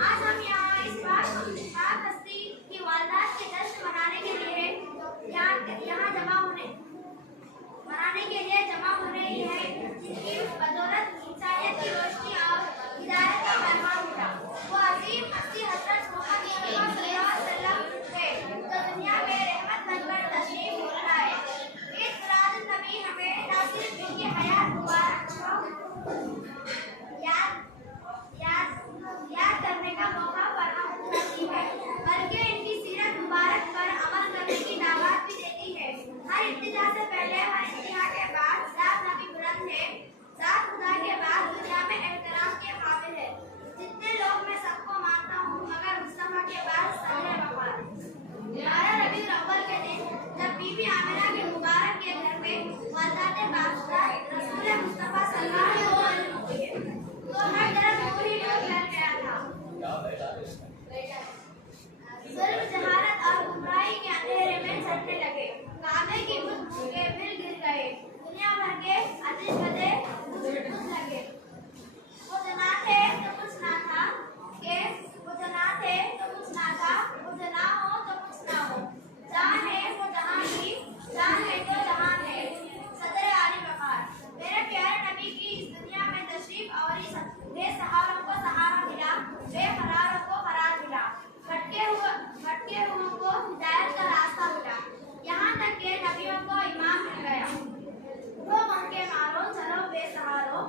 आज हम यहाँ इस पाक हस्ती की वारदात के जश्न मनाने के लिए यहाँ जमा हो रही है, जिनकी बदौलत इंसानियत की रोशनी और हिदायत का फरमान उठा। वो अजीम हस्ती हज़रत मोहम्मद सल्लल्लाहु अलैहि वसल्लम है, जो दुनिया में रहमत बनकर तशरीफ लाए। इस मिलाद नबी हमें न सिर्फ उनकी हयात मुबारक याद करने का मौका फराहम करती है, बल्कि इनकी सीरत मुबारक पर अमल करने की दावत भी देती है। हर इब्तिदा से पहले, हर इंतहा के बाद साथ नबी बुलंद है, साथ खुदा के बाद दुनिया में एहतराम के काबिल है। जितने लोग मैं सबको मानता हूँ, मगर मुस्तफा के बाद सल्ले वफार। 12 रबीउल अव्वल के दिन जब बीबी आमिना के मुबारक के घर में वालदात बादशाह रसूल मुस्तफा सल्लल्लाहु अलैहि वसल्लम हुई, तो हर तरफ नूर ही नूर फैल गया था। जुल्म, जहालत और गुमराही के अंधेरे में चलने लगे। काबे की बुत के फिर गिर गए। दुनिया भर के आतिश गदे बुझ लगे। वो जना थे तो कुछ ना था, वो जना थे तो कुछ ना था, वो जना हो तो कुछ ना हो। जान है वो जहां की, जान है तो जहान है। सदर आली वकार। मेरे प्यारे नबी की इस दुनिया में तशरीफ और इस बेसहारों को सहारा मिला, बेकरारों को करार मिला, भटके हुओं को हिदायत का रास्ता मिला, यहाँ तक के नबियों को इमाम मिल गया। वो गम के मारो चलो बेसहारो,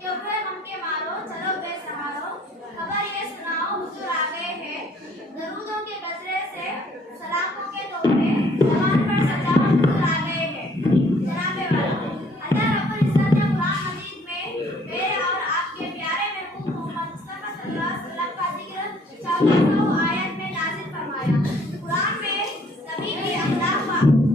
क्यों गम के मारो चलो बेसहारो। खबर ये सुनाओ हुजूर आ गए हैं, दरूदों के गजरे से सलामों के तोहफे जवान पर सजाओ हुजूर आ गए हैं। जनाबे वाला अल्लाह रब्बुल इज्जत ने कुरान मजीद में मेरे और आपके प्यारे महबूब मोहम्मद मुस्तफा सल्लल्लाहु अलैहि वसल्लम का जिक्र 1400 आयत में नाज़िल फरमाया। कुरान में नबी के अखलाक